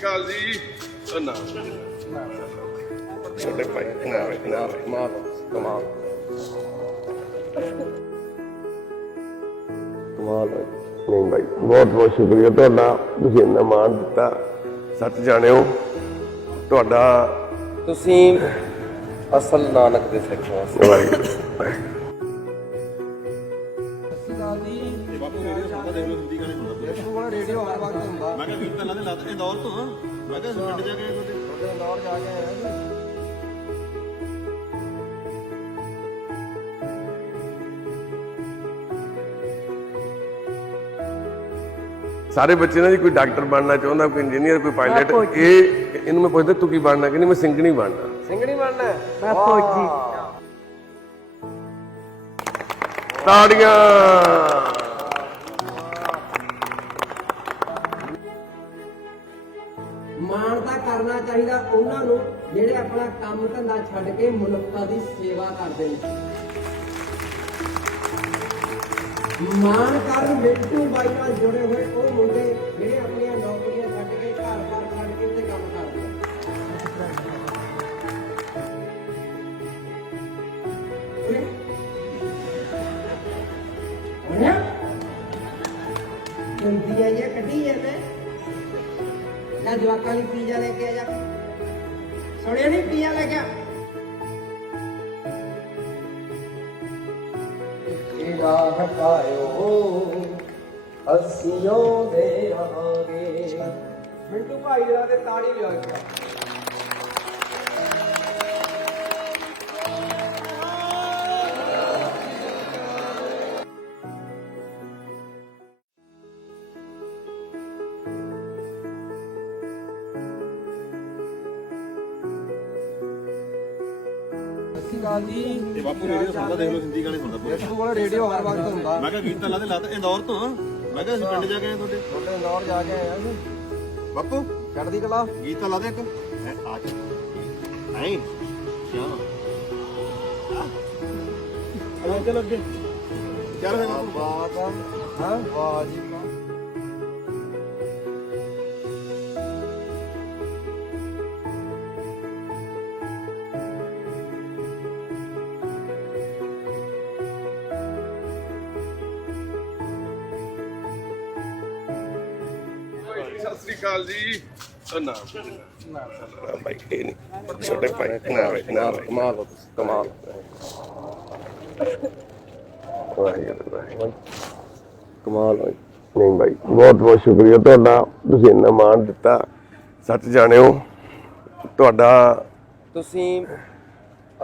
ਅਕਾਲ ਜੀ ਉਹ ਨਾ ਛੋਟੇ ਭਾਈ ਨਾ ਵੇ ਨਾ ਵੇ ਕਮਾਲ ਕਮਾਲ ਨਹੀਂ ਭਾਈ ਬਹੁਤ ਬਹੁਤ ਸ਼ੁਕਰੀਆ ਤੁਹਾਡਾ ਤੁਸੀਂ ਇੰਨਾ ਮਾਣ ਦਿੱਤਾ ਸੱਚ ਜਾਣਿਓ ਤੁਹਾਡਾ ਤੁਸੀਂ ਅਸਲ ਨਾਨਕ ਦੇ ਸਿੱਖ ਹੋ ਵਾਹਿਗੁਰੂ ਕੇ ਪਿੰਡ ਜਾ ਕੇ ਤੁਹਾਡੇ ਉਹਦੇ ਨਾਲ ਜਾ ਕੇ ਸਾਰੇ ਬੱਚੇ ਨਾ ਜੀ ਕੋਈ ਡਾਕਟਰ ਬਣਨਾ ਚਾਹੁੰਦਾ ਕੋਈ ਇੰਜੀਨੀਅਰ ਕੋਈ ਪਾਇਲਟ ਇਹ ਇਹਨੂੰ ਮੈਂ ਪੁੱਛਦਾ ਤੂੰ ਕੀ ਬਣਨਾ ਕਹਿੰਦੀ ਮੈਂ ਸਿੰਗਣੀ ਬਣਨਾ ਸਿੰਗਣੀ ਬਣਨਾ ਮੈਂ ਫੌਜੀ ਤਾੜੀਆਂ ਸੇਵਾ ਕਰਦੇ ਮਾਨ ਕਰ ਮਿੰਟੂ ਬਾਈ ਨਾਲ ਜੁੜੇ ਹੋਏ ਉਹ ਮੁੰਡੇ ਜਿਹੜੇ ਆਪਣੀਆਂ ਨੌਕਰੀਆਂ ਛੱਡ ਕੇ ਘਰ ਘਰ ਛੱਡ ਕੇ ਤੇ ਕੰਮ ਕਰਦੇ ਹੁੰਦੀਆਂ ਕੱਢੀ ਜਵਾਕਾਂ ਲਈ ਪੀਜ਼ਾ ਲੈ ਕੇ ਆ ਜਾ ਸੁਣਿਆ ਨਹੀਂ ਪੀਜ਼ਾ ਲੈ ਕੇ ਆ ਪਾਇਓ ਅਸੀਂ ਦੇ ਆਗੇ ਮਿੰਟੂ ਭਾਈ ਜਰਾ ਤੇ ਤਾੜੀ ਲਿਆ ਗਿਆ ਕਾਜੀ ਤੇ ਬਾਪੂ ਰੇਡੀਓ ਸੁਣਦਾ ਦੇਖ ਲਓ ਹਿੰਦੀ ਗਾਣੇ ਸੁਣਦਾ ਪੂਰਾ। ਕੋਲ ਰੇਡੀਓ ਹਰ ਵਕਤ ਹੁੰਦਾ ਮੈਂ ਕਿਹਾ ਗੀਤ ਤਾਂ ਲਾਦੇ ਲਾਤਾ ਇੰਦੌਰ ਤੋਂ ਮੈਂ ਕਿਹਾ ਅਸੀਂ ਪਿੰਡ ਜਾ ਕੇ ਆਏ ਤੁਹਾਡੇ ਤੁਹਾਡੇ ਇੰਦੌਰ ਜਾ ਕੇ ਆਏ ਜੀ ਬਾਪੂ ਚੜ੍ਹਦੀ ਕਲਾ ਗੀਤ ਤਾਂ ਲਾਦੇ ਇੱਕ ਮੈਂ ਆ ਜਾ ਐਂ ਕਿਉਂ ਚਲੋ ਅੱਗੇ ਚੱਲ ਫਿਰ ਹਾਂ ਵਾਹ ਜੀ ਵਾਹ। ਨਾ ਬਾਈ ਬਾਈਕ ਨਹੀਂ ਛੋਟੇ ਭਾਈ ਕਿਨਾਰੇ ਕਿਨਾਰੇ ਕਮਾਲ ਹੋ ਤੁਸੀਂ, ਕਮਾਲ ਵਾਹਿਗੁਰੂ ਵਾਹਿਗੁਰੂ। ਕਮਾਲ ਹੋਈ ਨਹੀਂ ਬਾਈ ਬਹੁਤ ਬਹੁਤ ਸ਼ੁਕਰੀਆ ਤੁਹਾਡਾ ਤੁਸੀਂ ਇੰਨਾ ਮਾਣ ਦਿੱਤਾ ਸੱਚ ਜਾਣਿਓ ਤੁਹਾਡਾ ਤੁਸੀਂ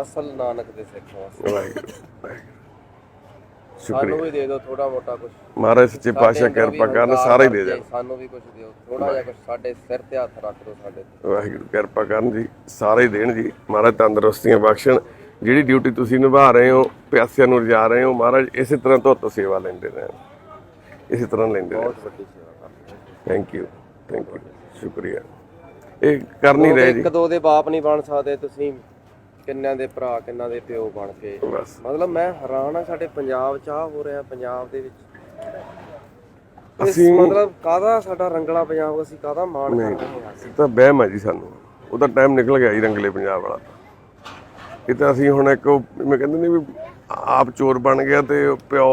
ਅਸਲ ਨਾਨਕ ਦੇ ਸਿੱਖ ਹੋ ਵਾਹਿਗੁਰੂ ਵਾਹਿਗੁਰੂ। ਸ਼ੁਕਰੀਆ ਸਾਨੂੰ ਵੀ ਦੇ ਦਿਓ ਥੋੜਾ ਮੋਟਾ ਕੁਝ ਮਹਾਰਾਜ ਸੱਚੇ ਪਾਤਸ਼ਾਹ ਕਿਰਪਾ ਕਰਨ ਸਾਰੇ ਹੀ ਦੇ ਦੇਣ ਸਾਨੂੰ ਵੀ ਕੁਝ ਦਿਓ ਥੋੜਾ ਜਿਹਾ ਕੁਝ ਸਾਡੇ ਸਿਰ ਤੇ ਹੱਥ ਰੱਖ ਦਿਓ ਸਾਡੇ ਤੇ। ਵਾਹਿਗੁਰੂ ਕਿਰਪਾ ਕਰਨ ਜੀ ਸਾਰੇ ਹੀ ਦੇਣ ਜੀ ਮਹਾਰਾਜ ਤੰਦਰੁਸਤੀਆਂ ਬਖਸ਼ਣ ਜਿਹੜੀ ਡਿਊਟੀ ਤੁਸੀਂ ਨਿਭਾ ਰਹੇ ਹੋ ਪਿਆਸਿਆਂ ਨੂੰ ਰਜਾ ਰਹੇ ਹੋ ਮਹਾਰਾਜ ਇਸੇ ਤਰ੍ਹਾਂ ਤੋਂ ਤੋਂ ਸੇਵਾ ਲੈਂਦੇ ਰਹਿਣ ਇਸੇ ਤਰ੍ਹਾਂ ਲੈਂਦੇ ਰਹਿਣ ਬਹੁਤ ਵੱਡੀ ਸੇਵਾ ਥੈਂਕ ਯੂ ਥੈਂਕ ਯੂ ਸ਼ੁਕਰੀਆ ਇਹ ਕਰ ਨਹੀਂ ਰਹੇ ਜੀ ਇੱਕ ਦੋ ਦੇ ਬਾਪ ਨਹੀਂ ਬਣ ਸਕਦੇ ਤੁਸੀਂ ਕਿੰਨਿਆਂ ਦੇ ਭਰਾ ਕਿੰਨਾਂ ਦੇ ਪਿਓ ਬਣ ਕੇ ਮਤਲਬ ਮੈਂ ਹੈਰਾਨ ਆ ਸਾਡੇ ਪੰਜਾਬ ਚ ਆ ਹੋ ਰਿਹਾ ਪੰਜਾਬ ਦੇ ਵਿੱਚ ਅਸੀਂ ਮਤਲਬ ਕਾਦਾ ਸਾਡਾ ਰੰਗਲਾ ਪੰਜਾਬ ਅਸੀਂ ਕਾਦਾ ਮਾਣ ਕਰਦੇ ਹਾਂ ਅਸੀਂ ਤਾਂ ਬਹਿਮ ਹੈ ਜੀ ਸਾਨੂੰ ਉਹਦਾ ਟਾਈਮ ਨਿਕਲ ਗਿਆ ਜੀ ਰੰਗਲੇ ਪੰਜਾਬ ਵਾਲਾ ਇਹ ਤਾਂ ਅਸੀਂ ਹੁਣ ਇੱਕ ਮੈਂ ਕਹਿੰਦੇ ਨੇ ਵੀ ਆਪ ਚੋਰ ਬਣ ਗਿਆ ਤੇ ਪਿਓ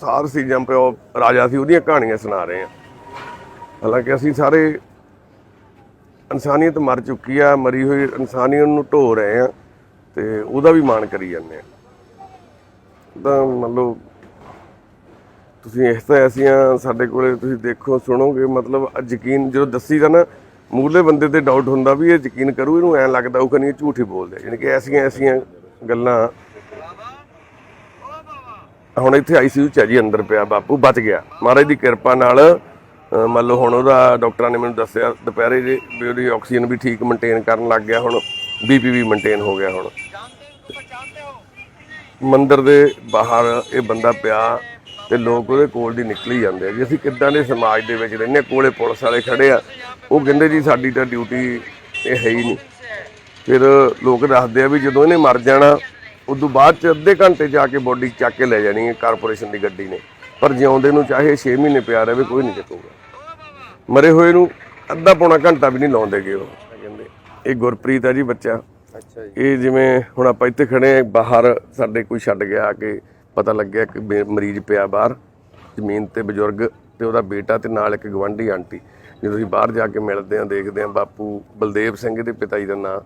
ਸਾਰ ਸੀ ਜਾਂ ਪਿਓ ਰਾਜਾ ਸੀ ਉਹਦੀਆਂ ਕਹਾਣੀਆਂ ਸੁਣਾ ਰਹੇ ਆ ਹਾਲਾਂਕਿ ਅਸੀਂ ਸਾਰੇ ਇਨਸਾਨੀਅਤ ਮਰ ਚੁੱਕੀ ਆ ਮਰੀ ਹੋਈ ਇਨਸਾਨੀਅਤ ਨੂੰ ਢੋ ਰਹੇ ਆ ਤੇ ਉਹਦਾ ਵੀ ਮਾਣ ਕਰੀ ਜਾਂਦੇ ਆ ਤਾਂ ਮਤਲਬ ਤੁਸੀਂ ਇਸ ਤਰ੍ਹਾਂ ਐਸੀਆਂ ਸਾਡੇ ਕੋਲੇ ਤੁਸੀਂ ਦੇਖੋ ਸੁਣੋਗੇ ਮਤਲਬ ਯਕੀਨ ਜਦੋਂ ਦੱਸੀ ਦਾ ਨਾ ਮੂਲੇ ਬੰਦੇ ਤੇ ਡਾਊਟ ਹੁੰਦਾ ਵੀ ਇਹ ਯਕੀਨ ਕਰੂ ਇਹਨੂੰ ਐਂ ਲੱਗਦਾ ਉਹ ਕਨੀ ਝੂਠੀ ਹੀ ਬੋਲਦੇ ਯਾਨੀ ਕਿ ਐਸੀਆਂ ਐਸੀਆਂ ਗੱਲਾਂ ਹੁਣ ਇੱਥੇ ਆਈਸੀਯੂ ਚ ਹੈ ਜੀ ਅੰਦਰ ਪਿਆ ਬਾਪੂ ਬਚ ਗਿਆ ਮਹਾਰਾਜ ਦੀ ਕਿਰਪਾ ਨਾਲ ਮੰਨ ਲਓ ਹੁਣ ਉਹਦਾ ਡਾਕਟਰਾਂ ਨੇ ਮੈਨੂੰ ਦੱਸਿਆ ਦੁਪਹਿਰੇ ਜੇ ਵੀ ਉਹਦੀ ਆਕਸੀਜਨ ਵੀ ਠੀਕ ਮੇਨਟੇਨ ਕਰਨ ਲੱਗ ਗਿਆ ਹੁਣ ਬੀਪੀ ਵੀ ਮੇਨਟੇਨ ਹੋ ਗਿਆ ਹੁਣ ਮੰਦਰ ਦੇ ਬਾਹਰ ਇਹ ਬੰਦਾ ਪਿਆ ਤੇ ਲੋਕ ਉਹਦੇ ਕੋਲ ਦੀ ਨਿਕਲੀ ਜਾਂਦੇ ਆ ਜੀ ਅਸੀਂ ਕਿੱਦਾਂ ਦੇ ਸਮਾਜ ਦੇ ਵਿੱਚ ਰਹਿੰਨੇ ਕੋਲੇ ਪੁਲਿਸ ਵਾਲੇ ਖੜੇ ਆ ਉਹ ਕਹਿੰਦੇ ਜੀ ਸਾਡੀ ਤਾਂ ਡਿਊਟੀ ਇਹ ਹੈ ਹੀ ਨਹੀਂ ਫਿਰ ਲੋਕ ਦੱਸਦੇ ਆ ਵੀ ਜਦੋਂ ਇਹਨੇ ਮਰ ਜਾਣਾ ਉਦੋਂ ਬਾਅਦ ਚ ਅੱਧੇ ਘੰਟੇ ਜਾ ਕੇ ਬੋਡੀ ਚੱਕ ਕੇ ਲੈ ਜਾਣੀ ਹੈ ਕਾਰਪੋਰੇਸ਼ਨ ਦੀ ਗੱਡੀ ਨੇ ਪਰ ਜਿਉਂਦੇ ਨੂੰ ਚਾਹੇ 6 ਮਹੀਨੇ ਪਿਆ ਰਹੇ ਕੋਈ ਨਹੀਂ ਚੱਕੂਗਾ ਮਰੇ ਹੋਏ ਨੂੰ ਅੱਧਾ ਪੌਣਾ ਘੰਟਾ ਵੀ ਨਹੀਂ ਲਾਉਂਦੇਗੇ ਉਹ ਇਹ ਗੁਰਪ੍ਰੀਤ ਆ ਜੀ ਬੱਚਾ ਅੱਛਾ ਜੀ ਇਹ ਜਿਵੇਂ ਹੁਣ ਆਪਾਂ ਇੱਥੇ ਖੜੇ ਆ ਬਾਹਰ ਸਾਡੇ ਕੋਈ ਛੱਡ ਗਿਆ ਆ ਕੇ ਪਤਾ ਲੱਗਿਆ ਕਿ ਮਰੀਜ਼ ਪਿਆ ਬਾਹਰ ਜ਼ਮੀਨ ਤੇ ਬਜ਼ੁਰਗ ਤੇ ਉਹਦਾ ਬੇਟਾ ਤੇ ਨਾਲ ਇੱਕ ਗਵੰਡੀ ਆਂਟੀ ਜਦੋਂ ਅਸੀਂ ਬਾਹਰ ਜਾ ਕੇ ਮਿਲਦੇ ਆ ਦੇਖਦੇ ਆ ਬਾਪੂ ਬਲਦੇਵ ਸਿੰਘ ਦੇ ਪਿਤਾ ਜੀ ਦਾ ਨਾਂ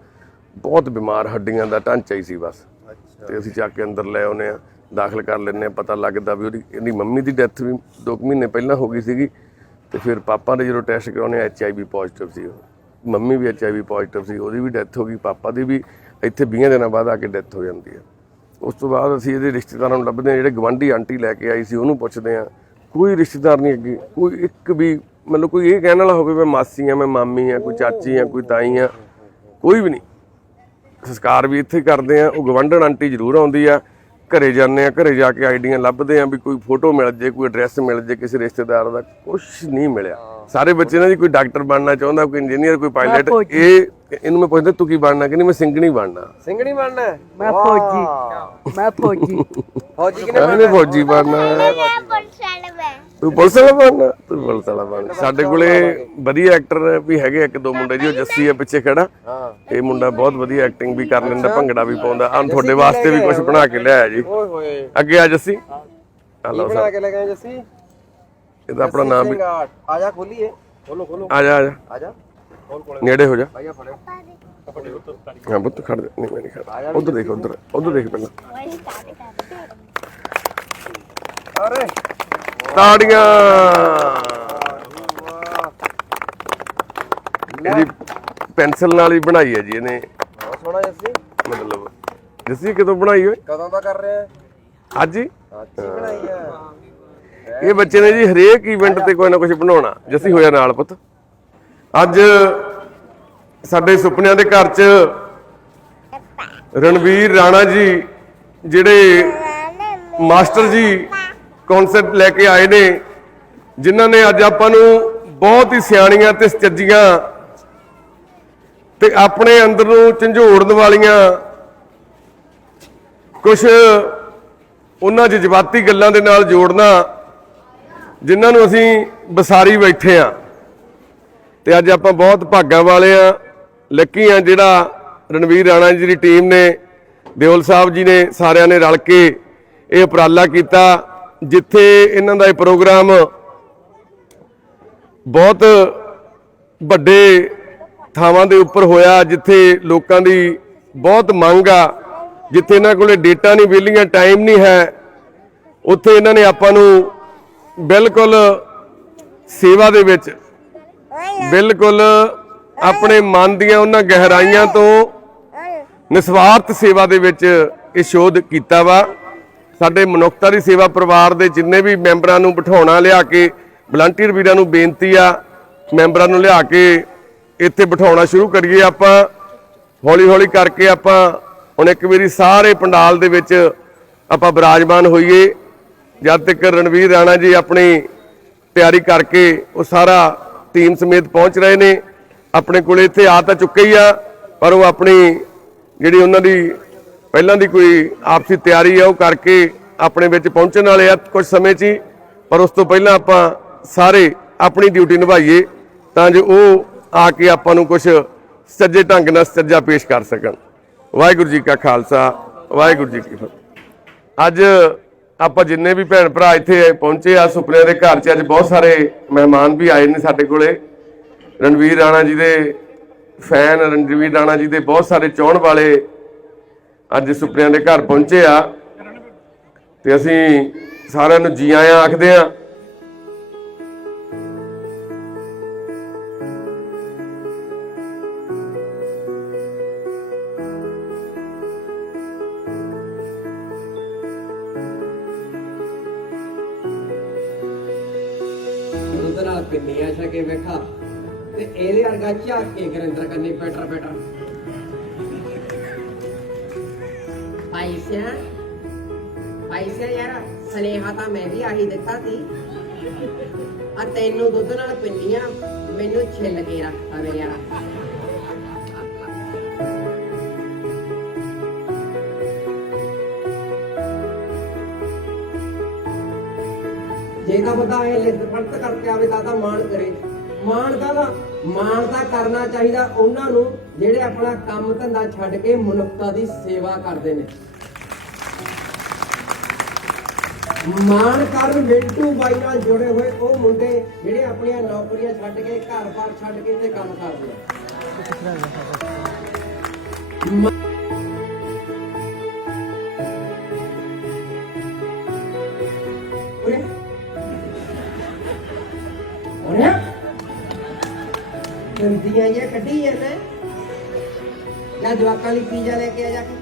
ਬਹੁਤ ਬਿਮਾਰ ਹੱਡੀਆਂ ਦਾ ਢਾਂਚਾ ਹੀ ਸੀ ਬਸ ਅੱਛਾ ਤੇ ਅਸੀਂ ਚੱਕ ਕੇ ਅੰਦਰ ਲੈ ਆਉਨੇ ਆ ਦਾਖਲ ਕਰ ਲੈਨੇ ਆ ਪਤਾ ਲੱਗਦਾ ਵੀ ਉਹਦੀ ਇਹਦੀ ਮੰਮੀ ਦੀ ਡੈਥ ਵੀ 2 ਮਹੀਨੇ ਪਹਿਲਾਂ ਹੋ ਗਈ ਸੀਗੀ ਤੇ ਫਿਰ ਪਾਪਾ ਨੇ ਜਦੋਂ ਟੈਸਟ ਕਰਾਉਨੇ ਐਚ ਆਈ ਵੀ ਪੋਜ਼ਿਟਿਵ ਸੀ ਉਹ ਮੰਮੀ ਵੀ ਐਚਆਈਵੀ ਪੋਜ਼ਿਟਿਵ ਸੀ ਉਹਦੀ ਵੀ ਡੈਥ ਹੋ ਗਈ ਪਾਪਾ ਦੀ ਵੀ ਇੱਥੇ 20 ਦਿਨਾਂ ਬਾਅਦ ਆ ਕੇ ਡੈਥ ਹੋ ਜਾਂਦੀ ਹੈ ਉਸ ਤੋਂ ਬਾਅਦ ਅਸੀਂ ਇਹਦੇ ਰਿਸ਼ਤੇਦਾਰਾਂ ਨੂੰ ਲੱਭਦੇ ਆ ਜਿਹੜੇ ਗਵਾਂਢੀ ਆਂਟੀ ਲੈ ਕੇ ਆਈ ਸੀ ਉਹਨੂੰ ਪੁੱਛਦੇ ਆ ਕੋਈ ਰਿਸ਼ਤੇਦਾਰ ਨਹੀਂ ਅੱਗੇ ਕੋਈ ਇੱਕ ਵੀ ਮਤਲਬ ਕੋਈ ਇਹ ਕਹਿਣ ਵਾਲਾ ਹੋਵੇ ਮੈਂ ਮਾਸੀ ਆ ਮੈਂ ਮਾਮੀ ਆ ਕੋਈ ਚਾਚੀ ਆ ਕੋਈ ਤਾਈ ਆ ਕੋਈ ਵੀ ਨਹੀਂ ਸੰਸਕਾਰ ਵੀ ਇੱਥੇ ਕਰਦੇ ਆ ਉਹ ਗਵਾਂਢਣ ਆਂਟੀ ਜ਼ਰੂਰ ਆਉਂਦੀ ਆ ਘਰੇ ਜਾਂਦੇ ਆ ਘਰੇ ਜਾ ਕੇ ਆਈਡੀਆਂ ਲੱਭਦੇ ਆ ਵੀ ਕੋਈ ਫੋਟੋ ਮਿਲ ਜੇ ਕੋਈ ਐਡਰੈਸ ਮਿਲ ਜੇ ਕਿਸੇ ਰਿਸ਼ਤੇਦਾਰ ਦਾ ਕੁਝ ਨਹੀਂ ਮਿਲਿਆ ਸਾਰੇ ਬੱਚੇ ਨਾ ਜੀ ਕੋਈ ਡਾਕਟਰ ਬਣਨਾ ਚਾਹੁੰਦਾ ਕੋਈ ਇੰਜੀਨੀਅਰ ਕੋਈ ਪਾਇਲਟ ਇਹ ਇਹਨੂੰ ਮੈਂ ਪੁੱਛਦਾ ਤੂੰ ਕੀ ਬਣਨਾ ਕਹਿੰਦੀ ਮੈਂ ਸਿੰਘਣੀ ਬਣਨਾ ਸਿੰਘਣੀ ਬਣਨਾ ਮੈਂ ਫੌਜੀ ਮੈਂ ਫੌਜੀ ਫੌਜੀ ਕਿਨੇ ਬਣਨਾ ਫੌਜੀ ਬਣਨਾ ਤੂੰ ਪੁਲਿਸ ਵਾਲਾ ਬਣਨਾ ਤੂੰ ਪੁਲਿਸ ਵਾਲਾ ਬਣ ਸਾਡੇ ਕੋਲੇ ਵਧੀਆ ਐਕਟਰ ਵੀ ਹੈਗੇ ਇੱਕ ਦੋ ਮੁੰਡੇ ਜੀ ਉਹ ਜੱਸੀ ਆ ਪਿੱਛੇ ਖੜਾ ਇਹ ਮੁੰਡਾ ਬਹੁਤ ਵਧੀਆ ਐਕਟਿੰਗ ਵੀ ਕਰ ਲੈਂਦਾ ਭੰਗੜਾ ਵੀ ਪਾਉਂਦਾ ਆਹ ਤੁਹਾਡੇ ਵਾਸਤੇ ਵੀ ਕੁਝ ਬਣਾ ਕੇ ਲਿਆਇਆ ਜੀ ਓਏ ਹੋਏ ਅੱਗੇ ਆ ਜੱਸੀ ਹਾਂ ਸਰ ਬਣਾ ਕੇ ਲੈ ਗਏ ਜੱਸੀ ਇਹਦਾ ਆਪਣਾ ਨਾਮ ਵੀ ਆ ਜਾ ਖੋਲੀਏ ਖੋਲੋ ਖੋਲੋ ਆ ਜਾ ਆ ਜਾ ਆ ਜਾ ਖੋਲ ਕੋਲੇ ਨੇੜੇ ਹੋ ਜਾ ਭਾਈਆ ਫੜਿਓ ਹਾਂ ਬੁੱਤ ਖੜ ਜਾ ਨਹੀਂ ਮੈਂ ਨਹੀਂ ਉਧਰ ਦੇਖ ਉਧਰ ਉਧਰ ਦੇਖ ਪਹਿਲਾਂ ਅਰੇ ਤਾੜੀਆਂ ਇਹਦੀ ਪੈਨਸਲ ਨਾਲ ਹੀ ਬਣਾਈ ਹੈ ਜੀ ਇਹਨੇ ਬਹੁਤ ਸੋਹਣਾ ਜੱਸੀ ਮਤਲਬ ਜੱਸੀ ਕਿਦੋਂ ਬਣਾਈ ਹੋਏ ਕਦੋਂ ਦਾ ਕਰ ਰਿਹਾ ਅੱਜ ਹੀ ਅੱਜ ਹੀ ਬਣਾਈ ਹੈ ਇਹ ਬੱਚੇ ਨੇ ਜੀ ਹਰੇਕ ਇਵੈਂਟ ਤੇ ਕੋਈ ਨਾ ਕੁਝ ਬਣਾਉਣਾ ਜੱਸੀ ਹੋਇਆ ਨਾਲ ਪੁੱਤ ਅੱਜ ਸਾਡੇ ਸੁਪਨਿਆਂ ਦੇ ਘਰ 'ਚ ਰਣਵੀਰ ਰਾਣਾ ਜੀ ਜਿਹੜੇ ਮਾਸਟਰ ਜੀ ਕਨਸੈਪਟ ਲੈ ਕੇ ਆਏ ਨੇ ਜਿਨ੍ਹਾਂ ਨੇ ਅੱਜ ਆਪਾਂ ਨੂੰ ਬਹੁਤ ਹੀ ਸਿਆਣੀਆਂ ਤੇ ਸੱਜੀਆਂ ਤੇ ਆਪਣੇ ਅੰਦਰ ਨੂੰ ਝੰਜੋੜਨ ਵਾਲੀਆਂ ਕੁਝ ਉਹਨਾਂ ਜਜ਼ਬਾਤੀ ਗੱਲਾਂ ਦੇ ਨਾਲ ਜੋੜਨਾ ਜਿਨ੍ਹਾਂ ਨੂੰ ਅਸੀਂ ਬਸਾਰੀ ਬੈਠੇ ਆ ਤੇ ਅੱਜ ਆਪਾਂ ਬਹੁਤ ਭਾਗਾਂ ਵਾਲੇ ਆ ਲੱਕੀ ਆ ਜਿਹੜਾ ਰਣਵੀਰ ਰਾਣਾ ਜੀ ਦੀ ਟੀਮ ਨੇ ਦਿਓਲ ਸਾਹਿਬ ਜੀ ਨੇ ਸਾਰਿਆਂ ਨੇ ਰਲ ਕੇ ਇਹ ਉਪਰਾਲਾ ਕੀਤਾ ਜਿੱਥੇ ਇਹਨਾਂ ਦਾ ਇਹ ਪ੍ਰੋਗਰਾਮ ਬਹੁਤ ਵੱਡੇ ਥਾਵਾਂ ਦੇ ਉੱਪਰ ਹੋਇਆ ਜਿੱਥੇ ਲੋਕਾਂ ਦੀ ਬਹੁਤ ਮੰਗ ਆ ਜਿੱਥੇ ਇਹਨਾਂ ਕੋਲੇ ਡੇਟਾ ਨਹੀਂ ਵਿਲੀਆਂ ਟਾਈਮ ਨਹੀਂ ਹੈ ਉੱਥੇ ਇਹਨਾਂ ਨੇ ਆਪਾਂ ਨੂੰ ਬਿਲਕੁਲ ਸੇਵਾ ਦੇ ਵਿੱਚ ਬਿਲਕੁਲ ਆਪਣੇ ਮਨ ਦੀਆਂ ਉਹਨਾਂ ਗਹਿਰਾਈਆਂ ਤੋਂ ਨਿਸਵਾਰਥ ਸੇਵਾ ਦੇ ਵਿੱਚ ਇਹ ਸ਼ੋਧ ਕੀਤਾ ਵਾ ਸਾਡੇ ਮਨੁੱਖਤਾ ਦੀ ਸੇਵਾ ਪਰਿਵਾਰ ਦੇ ਜਿੰਨੇ ਵੀ ਮੈਂਬਰਾਂ ਨੂੰ ਬਿਠਾਉਣਾ ਲਿਆ ਕੇ ਵਲੰਟੀਅਰ ਵੀਰਾਂ ਨੂੰ ਬੇਨਤੀ ਆ ਮੈਂਬਰਾਂ ਨੂੰ ਲਿਆ ਕੇ ਇੱਥੇ ਬਿਠਾਉਣਾ ਸ਼ੁਰੂ ਕਰੀਏ ਆਪਾਂ ਹੌਲੀ ਹੌਲੀ ਕਰਕੇ ਆਪਾਂ ਹੁਣ ਇੱਕ ਵਾਰੀ ਸਾਰੇ ਪੰਡਾਲ ਦੇ ਵਿੱਚ ਆਪਾਂ ਬਿਰਾਜਮਾਨ ਹੋਈਏ ਜਦ ਤੱਕ ਰਣਵੀਰ ਰਾਣਾ ਜੀ ਆਪਣੀ ਤਿਆਰੀ ਕਰਕੇ ਉਹ ਸਾਰਾ ਟੀਮ ਸਮੇਤ ਪਹੁੰਚ ਰਹੇ ਨੇ ਆਪਣੇ ਕੋਲ ਇੱਥੇ ਆ ਤਾਂ ਚੁੱਕੇ ਹੀ ਆ ਪਰ ਉਹ ਆਪਣੀ ਜਿਹੜੀ ਉਹਨਾਂ ਦੀ ਪਹਿਲਾਂ ਦੀ ਕੋਈ ਆਪਸੀ ਤਿਆਰੀ ਆ ਉਹ ਕਰਕੇ ਆਪਣੇ ਵਿੱਚ ਪਹੁੰਚਣ ਵਾਲੇ ਆ ਕੁਝ ਸਮੇਂ 'ਚ ਹੀ ਪਰ ਉਸ ਤੋਂ ਪਹਿਲਾਂ ਆਪਾਂ ਸਾਰੇ ਆਪਣੀ ਡਿਊਟੀ ਨਿਭਾਈਏ ਤਾਂ ਜੋ ਉਹ ਆ ਕੇ ਆਪਾਂ ਨੂੰ ਕੁਝ ਸੱਜੇ ਢੰਗ ਨਾਲ ਸੱਜਾ ਪੇਸ਼ ਕਰ ਸਕਣ ਵਾਹਿਗੁਰੂ ਜੀ ਕਾ ਖਾਲਸਾ ਵਾਹਿਗੁਰੂ ਜੀ ਕੀ ਫਤਿਹ ਅੱਜ ਆਪਾਂ ਜਿੰਨੇ ਵੀ ਭੈਣ ਭਰਾ ਇੱਥੇ ਪਹੁੰਚੇ ਆ ਸੁਪਨੇ ਦੇ ਘਰ 'ਚ ਅੱਜ ਬਹੁਤ ਸਾਰੇ ਮਹਿਮਾਨ ਵੀ ਆਏ ਨੇ ਸਾਡੇ ਕੋਲੇ ਰਣਵੀਰ ਰਾਣਾ ਜੀ ਦੇ ਫੈਨ ਰਣਵੀਰ ਰਾਣਾ ਜੀ ਦੇ ਬਹੁਤ ਸਾਰੇ ਚਾਹਣ ਵਾਲੇ ਅੱਜ ਸੁਪਨੇ ਦੇ ਘਰ ਪਹੁੰਚੇ ਆ ਤੇ ਅਸੀਂ ਸਾਰਿਆਂ ਨੂੰ ਜੀ ਆਇਆਂ ਆਖਦੇ ਆ ਨੀਆਂ ਛਕੇ ਵੇਖਾ ਤੇ ਇਹਦੇ ਵਰਗਾ ਝਾਕ ਕੇ ਗਰਿੰਦਰ ਕੰਨੀ ਪੈਟਰ ਪੈਟਰ ਪਾਈਸਿਆ ਪਾਈਸਿਆ ਯਾਰ ਸਨੇਹਾ ਤਾਂ ਮੈਂ ਵੀ ਆਹੀ ਦਿੱਤਾ ਸੀ ਆ ਤੈਨੂੰ ਦੁੱਧ ਨਾਲ ਪਿੰਨੀਆਂ ਮੈਨੂੰ ਛਿੱਲ ਕੇ ਰੱਖਾ ਵੇ ਯਾਰ ਜੇ ਤਾਂ ਬੰਦਾ ਇਹ ਲਿਖ ਪੜਤ ਕਰਕੇ ਆਵੇ ਤਾਂ ਤਾਂ ਮਾਣ ਕਰੇ ਮਾਣ ਦਾ ਮਾਣ ਦਾ ਕਰਨਾ ਚਾਹੀਦਾ ਉਹਨਾਂ ਨੂੰ ਜਿਹੜੇ ਆਪਣਾ ਕੰਮ ਧੰਦਾ ਛੱਡ ਕੇ ਮਨੁੱਖਤਾ ਦੀ ਸੇਵਾ ਕਰਦੇ ਨੇ ਮਾਣ ਕਰ ਮਿੰਟੂ ਬਾਈ ਨਾਲ ਜੁੜੇ ਹੋਏ ਉਹ ਮੁੰਡੇ ਜਿਹੜੇ ਆਪਣੀਆਂ ਨੌਕਰੀਆਂ ਛੱਡ ਕੇ ਘਰ-ਬਾਰ ਛੱਡ ਕੇ ਤੇ ਕੰਮ ਕਰਦੇ ਆ ਗੰਦੀਆਂ ਜਿਹਾ ਕੱਢੀ ਜਾਂਦਾ ਨਾ ਜਵਾਕਾਂ ਲਈ ਪੀਜ਼ਾ ਲੈ ਕੇ ਆ ਜਾ ਕੇ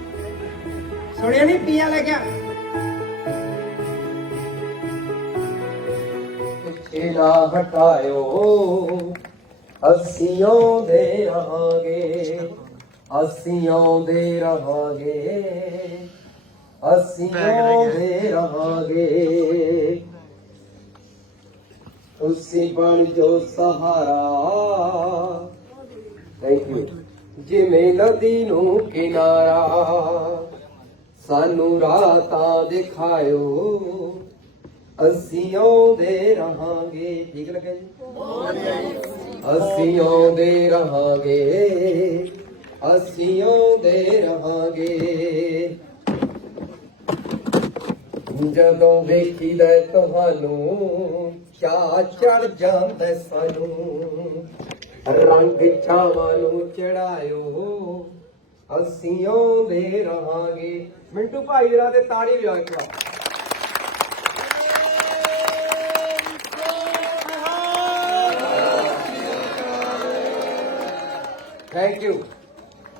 ਸੁਣਿਆ ਨਹੀਂ ਪੀਜ਼ਾ ਲੈ ਕੇ ਆ ਖੇਲਾ ਹਟਾਇਓ ਅਸੀਂ ਆਉਂਦੇ ਆਗੇ ਅਸੀਂ ਆਉਂਦੇ ਰਹਾਂਗੇ ਅਸੀਂ ਆਉਂਦੇ ਰਹਾਂਗੇ ਉਸੇ ਬਣ ਜੋ ਸਹਾਰਾ ਥੈਂਕ ਯੂ ਜਿਵੇਂ ਨਦੀ ਨੂੰ ਕਿਨਾਰਾ ਸਾਨੂੰ ਰਾਤਾਂ ਦਿਖਾਇਓ ਅਸੀਂ ਆਉਂਦੇ ਰਹਾਂਗੇ ਠੀਕ ਲੱਗੇ ਜੀ ਅਸੀਂ ਆਉਂਦੇ ਰਹਾਂਗੇ ਅਸੀਂ ਆਉਂਦੇ ਰਹਾਂਗੇ ਜਦੋਂ ਵੇਖੀਦਾ ਤੁਹਾਨੂੰ ਚਾ ਚੜ ਜਾਂਦਾ ਸਾਨੂੰ ਰੰਗ ਚਾਵਾਂ ਨੂੰ ਚੜਾਇਓ ਅਸੀਂ ਆਉਂਦੇ ਰਹਾਂਗੇ ਮਿੰਟੂ ਭਾਈ ਜਰਾ ਤੇ ਤਾੜੀ ਵਜਾ ਕੇ ਥੈਂਕ ਯੂ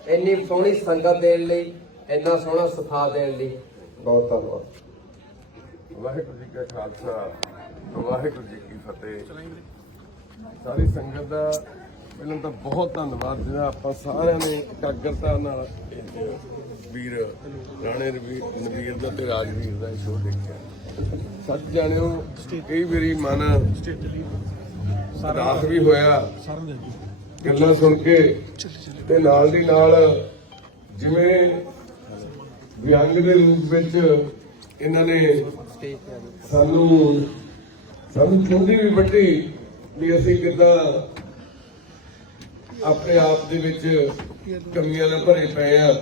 ਇੰਨੀ ਸੋਹਣੀ ਸੰਗਤ ਦੇਣ ਲਈ ਇੰਨਾ ਸੋਹਣਾ ਸਫਾ ਦੇਣ ਲਈ ਬਹੁਤ ਧੰਨਵਾਦ ਵਾਹਿਗੁਰੂ ਜੀ ਕਾ ਖਾਲਸਾ ਵਾਹਿਗੁਰੂ ਜੀ ਕੀ ਫਤਿਹ ਸਾਰੀ ਸੰਗਤ ਦਾ ਪਹਿਲਾਂ ਤਾਂ ਬਹੁਤ ਧੰਨਵਾਦ ਜਿਹੜਾ ਆਪਾਂ ਸਾਰਿਆਂ ਨੇ ਇਕਾਗਰਤਾ ਨਾਲ ਵੀਰ ਰਾਣੇ ਨਵੀਰ ਦਾ ਤੇ ਰਾਜਵੀਰ ਦਾ ਸ਼ੋਅ ਦੇਖਿਆ ਸੱਚ ਜਾਣਿਓ ਕਈ ਵਾਰੀ ਮਨ ਰਾਸ ਵੀ ਹੋਇਆ ਗੱਲਾਂ ਸੁਣ ਕੇ ਤੇ ਨਾਲ ਦੀ ਨਾਲ ਜਿਵੇਂ ਵਿਅੰਗ ਦੇ ਰੂਪ ਵਿੱਚ ਇਹਨਾਂ ਨੇ ਸਾਨੂੰ ਸਾਨੂੰ ਛੋਟੀ ਵੀ ਵੱਡੀ ਵੀ ਅਸੀਂ ਕਿੱਦਾਂ ਆਪਣੇ ਆਪ ਦੇ ਵਿੱਚ ਕਮੀਆਂ ਨਾਲ ਭਰੇ ਪਏ ਆ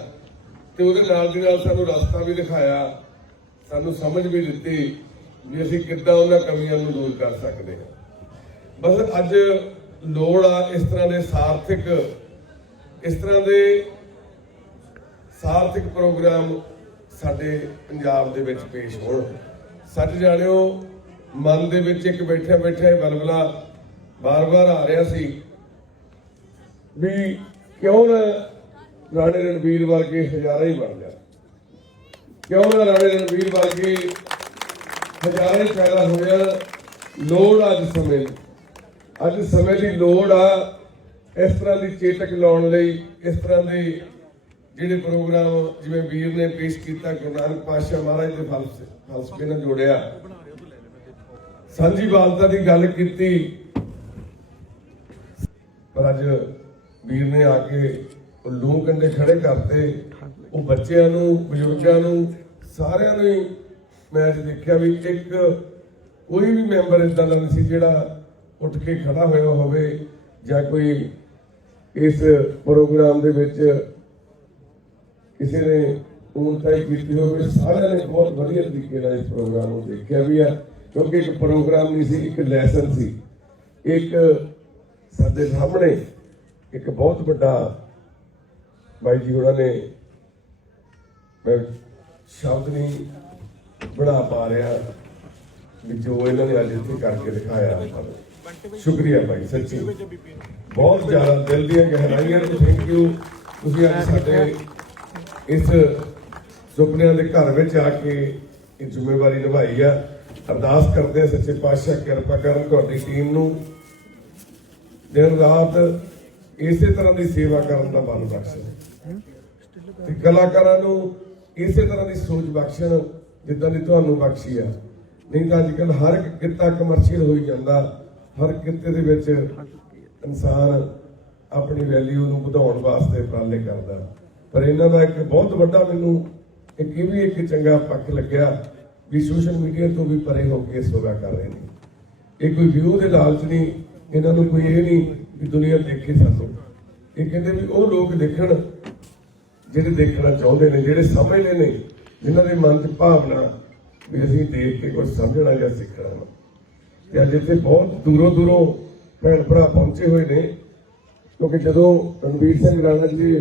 ਤੇ ਉਹਦੇ ਨਾਲ ਦੀ ਨਾਲ ਸਾਨੂੰ ਰਸਤਾ ਵੀ ਦਿਖਾਇਆ ਸਾਨੂੰ ਸਮਝ ਵੀ ਦਿੱਤੀ ਵੀ ਅਸੀਂ ਕਿੱਦਾਂ ਉਹਨਾਂ ਕਮੀਆਂ ਨੂੰ ਦੂਰ ਕਰ ਸਕਦੇ ਹਾਂ ਬਸ ਅੱਜ ਲੋੜ ਆ ਇਸ ਤਰ੍ਹਾਂ ਦੇ ਸਾਰਥਿਕ ਇਸ ਤਰ੍ਹਾਂ ਦੇ ਸਾਰਥਿਕ ਪ੍ਰੋਗਰਾਮ ਸਾਡੇ ਪੰਜਾਬ ਦੇ ਵਿੱਚ ਪੇਸ਼ ਹੋਣ ਸੱਚ ਜਾਣਿਓ ਮਨ ਦੇ ਵਿੱਚ ਇੱਕ ਬੈਠਿਆ ਬੈਠਿਆ ਬਲਬਲਾ ਬਾਰ-ਬਾਰ ਆ ਰਿਹਾ ਸੀ ਵੀ ਕਿਉਂ ਨਾ ਰਾਣੇ ਰਣਵੀਰ ਵਰਗੇ ਹਜ਼ਾਰਾਂ ਹੀ ਬਣ ਜਾ ਕਿਉਂ ਨਾ ਰਾਣੇ ਰਣਵੀਰ ਵਰਗੇ ਹਜ਼ਾਰਾਂ ਹੀ ਪੈਦਾ ਹੋਇਆ ਲੋੜ ਅੱਜ ਸਮੇਂ ਦੀ ਅੱਜ ਸਮੇਂ ਦੀ ਲੋੜ ਆ ਇਸ ਤਰ੍ਹਾਂ ਦੀ ਚੇਤਕ ਲਾਉਣ ਲਈ ਇਸ ਤਰ੍ਹਾਂ ਦੇ ਜਿਹੜੇ ਪ੍ਰੋਗਰਾਮ ਜਿਵੇਂ ਵੀਰ ਨੇ ਪੇਸ਼ ਕੀਤਾ ਗੁਰਦਾਰ ਪਾਸ਼ਾ ਮਹਾਰਾਜ ਦੇ ਫਲਸਫੇ ਨਾਲ ਜੋੜਿਆ ਸਾਂਝੀ ਬਾਲਤਾ ਦੀ ਗੱਲ ਕੀਤੀ ਪਰ ਅੱਜ ਵੀਰ ਨੇ ਆ ਕੇ ਉਹ ਲੋਕ ਕੰਡੇ ਖੜੇ ਕਰਤੇ ਉਹ ਬੱਚਿਆਂ ਨੂੰ ਬਜ਼ੁਰਗਾਂ ਨੂੰ ਸਾਰਿਆਂ ਨੂੰ ਹੀ ਮੈਂ ਅੱਜ ਦੇਖਿਆ ਵੀ ਇੱਕ ਕੋਈ ਵੀ ਮੈਂਬਰ ਇਦਾਂ ਦਾ ਨਹੀਂ ਸੀ ਜਿਹੜਾ ਉੱਠ ਕੇ ਖੜਾ ਹੋਇਆ ਹੋਵੇ ਜਾਂ ਕੋਈ ਇਸ ਪ੍ਰੋਗਰਾਮ ਦੇ ਵਿੱਚ ਕਿਸੇ ਨੇ ਉਮਰ ਕੀਤੀ ਹੋਵੇ ਸਾਰਿਆਂ ਨੇ ਬਹੁਤ ਵਧੀਆ ਤਰੀਕੇ ਨਾਲ ਇਸ ਪ੍ਰੋਗਰਾਮ ਨੂੰ ਦੇਖਿਆ ਵੀ ਆ ਕਿਉਂਕਿ ਇੱਕ ਪ੍ਰੋਗਰਾਮ ਨਹੀਂ ਸੀ ਇੱਕ ਲੈਸਨ ਸੀ ਇੱਕ ਸਾਡੇ ਸਾਹਮਣੇ ਇੱਕ ਬਹੁਤ ਵੱਡਾ ਬਾਈ ਜੀ ਉਹਨਾਂ ਨੇ ਮੈਂ ਸ਼ਬਦ ਨਹੀਂ ਬਣਾ ਪਾ ਰਿਹਾ ਵੀ ਜੋ ਇਹਨਾਂ ਨੇ ਅੱਜ ਇੱਥੇ ਕਰਕੇ ਦਿਖਾਇਆ ਸ਼ੁਕਰੀਆ ਭਾਈ ਸੱਚੀ ਬਹੁਤ ਜ਼ਿਆਦਾ ਦਿਲ ਦੀਆਂ ਗਹਿਰਾਈਆਂ ਤੋਂ ਥੈਂਕ ਯੂ ਤੁਸੀਂ ਅੱਜ ਸਾਡੇ ਇਸ ਸੁਪਨਿਆਂ ਦੇ ਘਰ ਵਿੱਚ ਆ ਕੇ ਇਹ ਜ਼ਿੰਮੇਵਾਰੀ ਨਿਭਾਈ ਆ ਅਰਦਾਸ ਕਰਦੇ ਸੱਚੇ ਪਾਤਸ਼ਾਹ ਕਿਰਪਾ ਕਰਨ ਤੁਹਾਡੀ ਟੀਮ ਨੂੰ ਦਿਨ ਰਾਤ ਇਸੇ ਤਰ੍ਹਾਂ ਦੀ ਸੇਵਾ ਕਰਨ ਦਾ ਬਲ ਬਖਸ਼ੇ ਤੇ ਕਲਾਕਾਰਾਂ ਨੂੰ ਇਸੇ ਤਰ੍ਹਾਂ ਦੀ ਸੋਚ ਬਖਸ਼ਣ ਜਿੱਦਾਂ ਦੀ ਤੁਹਾਨੂੰ ਬਖਸ਼ੀ ਆ ਨਹੀਂ ਤਾਂ ਅੱਜਕੱਲ ਹਰ ਇੱਕ ਕਿੱਤਾ ਕਮਰਸ਼ੀਅਲ ਹੋਈ ਜਾਂਦਾ ਹਰ ਕਿੱਤੇ ਦੇ ਵਿੱਚ ਇਨਸਾਨ ਆਪਣੀ ਵੈਲਿਊ ਨੂੰ ਵਧਾਉਣ ਵਾਸਤੇ ਉਪਰਾਲੇ ਕਰਦਾ ਪਰ ਇਹਨਾਂ ਦਾ ਇੱਕ ਬਹੁਤ ਵੱਡਾ ਮੈਨੂੰ ਇੱਕ ਇਹ ਵੀ ਇੱਕ ਚੰਗਾ ਪੱਖ ਲੱਗਿਆ ਵੀ ਸੋਸ਼ਲ ਮੀਡੀਆ ਤੋਂ ਵੀ ਪਰੇ ਹੋ ਕੇ ਸੋਗਾ ਕਰ ਰਹੇ ਨੇ ਇਹ ਕੋਈ ਵਿਊ ਦੇ ਲਾਲਚ ਨਹੀਂ ਇਹਨਾਂ ਨੂੰ ਕੋਈ ਇਹ ਨਹੀਂ ਕਿ ਦੁਨੀਆ ਦੇਖੇ ਸਾਨੂੰ ਇਹ ਕਹਿੰਦੇ ਵੀ ਉਹ ਲੋਕ ਦੇਖਣ ਜਿਹੜੇ ਦੇਖਣਾ ਚਾਹੁੰਦੇ ਨੇ ਜਿਹੜੇ ਸਮਝਦੇ ਨੇ ਜਿਨ੍ਹਾਂ ਦੇ ਮਨ 'ਚ ਭਾਵਨਾ ਵੀ ਅਸੀਂ ਦੇਖ ਕੇ ਕੁਝ ਸਮਝਣਾ ਜਾਂ ਸਿੱਖਣਾ ਤੇ ਅੱਜ ਇੱਥੇ ਬਹੁਤ ਦੂਰੋਂ ਦੂਰੋਂ ਭੈਣ ਭਰਾ ਪਹੁੰਚੇ ਹੋਏ ਨੇ ਕਿਉਂਕਿ ਜਦੋਂ ਰਣਵੀਰ ਸਿੰਘ ਰਾਣਾ ਜੀ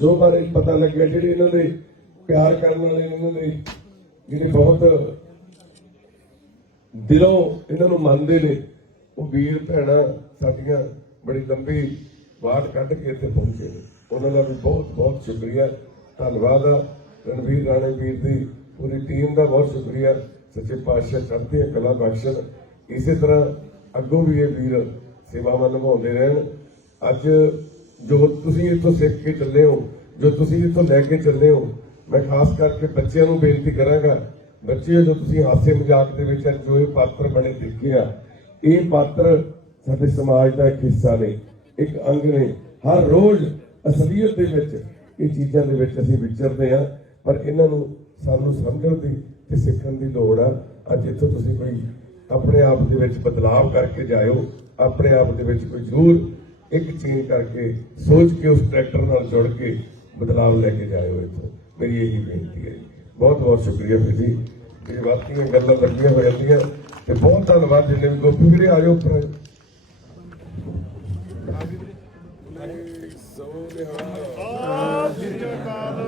ਸ਼ੋਅ ਬਾਰੇ ਪਤਾ ਲੱਗਿਆ ਜਿਹੜੇ ਇਹਨਾਂ ਦੇ ਪਿਆਰ ਕਰਨ ਵਾਲੇ ਇਹਨਾਂ ਦੇ ਜਿਹੜੇ ਬਹੁਤ ਦਿਲੋਂ ਇਹਨਾਂ ਨੂੰ ਮੰਨਦੇ ਨੇ ਉਹ ਵੀਰ ਭੈਣਾ ਸਾਡੀਆਂ ਬੜੀ ਲੰਬੀ ਬਾਤ ਕੱਢ ਕੇ ਇੱਥੇ ਪਹੁੰਚੇ ਨੇ ਉਹਨਾਂ ਦਾ ਵੀ ਬਹੁਤ ਬਹੁਤ ਸ਼ੁਕਰੀਆ ਧੰਨਵਾਦ ਰਣਵੀਰ ਰਾਣੇ ਵੀਰ ਦੀ ਪੂਰੀ ਟੀਮ ਦਾ ਬਹੁਤ ਸ਼ੁਕਰੀਆ ਸੱਚੇ ਪਾਤਸ਼ਾਹ ਚੜ੍ਹਦੇ ਕਲਾ ਬਖਸ਼ਣ ਇਸੇ ਤਰ੍ਹਾਂ ਅੱਗੋਂ ਵੀ ਇਹ ਵੀਰ ਸੇਵਾਵਾਂ ਨਿਭਾਉਂਦੇ ਰਹਿਣ ਅੱਜ ਜੋ ਤੁਸੀਂ ਇੱਥੋਂ ਸਿੱਖ ਕੇ ਚੱਲੇ ਹੋ ਜੋ ਤੁਸੀਂ ਇੱਥੋਂ ਲੈ ਕੇ ਚੱਲੇ ਹੋ ਮੈਂ ਖਾਸ ਕਰਕੇ ਬੱਚਿਆਂ ਨੂੰ ਬੇਨਤੀ ਕਰਾਂਗਾ ਬੱਚਿਓ ਜੋ ਤੁਸੀਂ ਹਾਸੇ ਮਜ਼ਾਕ ਦੇ ਵਿੱਚ ਜੋ ਇਹ ਪਾਤਰ ਬਣੇ ਦੇਖੇ ਆ ਇਹ ਪਾਤਰ ਸਾਡੇ ਸਮਾਜ ਦਾ ਇੱਕ ਹਿੱਸਾ ਨੇ ਇੱਕ ਅੰਗ ਨੇ ਹਰ ਰੋਜ਼ ਅਸਲੀਅਤ ਦੇ ਵਿੱਚ ਇਹ ਚੀਜ਼ਾਂ ਦੇ ਵਿੱਚ ਅਸੀਂ ਵਿਚਰਦੇ ਆ ਪਰ ਇਹਨਾਂ ਨੂੰ ਸਾਨੂੰ ਸਮਝਣ ਦੀ ਤੇ ਸਿੱਖਣ ਦੀ ਲੋੜ ਆ ਅੱਜ ਇੱਥੇ ਤੁਸੀਂ ਕੋਈ ਆਪਣੇ ਆਪ ਦੇ ਵਿੱਚ ਬਦਲਾਅ ਕਰਕੇ ਜਾਇਓ ਆਪਣੇ ਆਪ ਦੇ ਵਿੱਚ ਕੋਈ ਜ਼ਰੂਰ ਇੱਕ ਚੀਜ਼ ਕਰਕੇ ਸੋਚ ਕੇ ਉਸ ਟਰੈਕਟਰ ਨਾਲ ਜੁੜ ਕੇ ਬਦਲਾਅ ਲੈ ਕੇ ਜਾਇਓ ਇੱਥੇ ਮੇਰੀ ਇਹ ਹੀ ਬੇਨਤੀ ਹੈ ਬਹੁਤ ਬਹੁਤ ਸ਼ੁਕਰੀਆ ਫਿਰ ਜੀ ਇਹ ਬਾਕੀਆਂ ਗੱਲਾਂ ਲੱਗੀਆਂ ਹੋ ਜਾਂਦੀਆਂ ਤੇ ਬਹੁਤ ਧੰਨਵਾਦ ਜਿੰਨੇ ਵੀ ਗੋਪੀ ਵੀਰੇ ਆਜੋ ਉੱਪਰ ਸੋ ਨਿਹਾਲ ਆਪ ਜੀ ਕਾਲ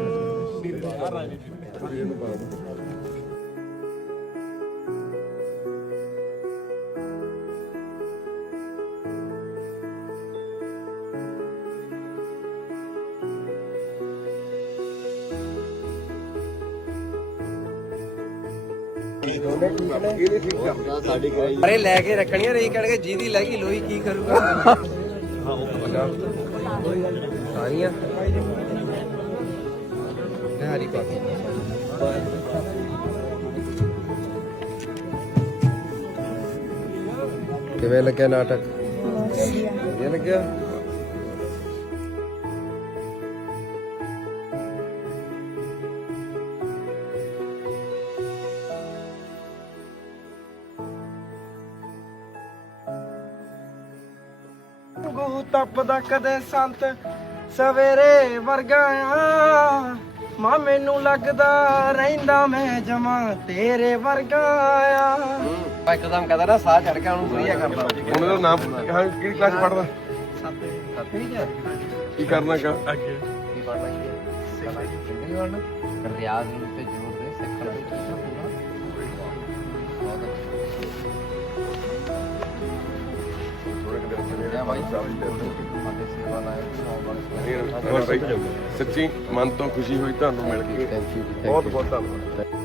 ਨਿਰਵਾਰ ਰਾਜੀ ਜੀ ਸਾਡੇ ਸਾਡੀ ਅਰੇ ਲੈ ਕੇ ਰੱਖਣੀ ਰਹੀ ਕਹਿਣਗੇ ਜਿਹਦੀ ਲੈ ਗਈ ਲੋਹੀ ਕੀ ਕਰੂਗਾ ਹਾਂ ਹਰੀ ਕਾਫੀ ਕਿਵੇਂ ਲੱਗਿਆ ਨਾਟਕ ਵਧੀਆ ਲੱਗਿਆ ਤਪਦਾ ਕਦੇ ਸੰਤ ਸਵੇਰੇ ਵਰਗਾ ਆ ਮਾਂ ਮੈਨੂੰ ਲੱਗਦਾ ਰਹਿੰਦਾ ਮੈਂ ਜਮਾ ਤੇਰੇ ਵਰਗਾ ਆ ਮੈਂ ਇੱਕਦਮ ਕਹਦਾ ਨਾ ਸਾਹ ਚੜ ਕੇ ਉਹਨੂੰ ਵਧੀਆ ਕਰਦਾ ਹੁਣ ਇਹਦਾ ਨਾਮ ਹਾਂ ਕਿਹੜੀ ਕਲਾਸ ਪੜਦਾ ਕੀ ਕਰਨਾ ਕਾ ਅੱਗੇ ਕੀ ਪੜਨਾ ਕੀ ਪੜਨਾ ਰਿਆਜ਼ ਨੂੰ ਤੇ ਜ਼ਰੂਰ ਦੇ ਸਿੱਖਣਾ ਪੂਰਾ ਬਹੁਤ ਅੱਛਾ ਸੱਚੀ ਮਨ ਤੋਂ ਖੁਸ਼ੀ ਹੋਈ ਤੁਹਾਨੂੰ ਮਿਲ ਕੇ ਥੈਂਕ ਯੂ ਬਹੁਤ ਬਹੁਤ ਧੰਨਵਾਦ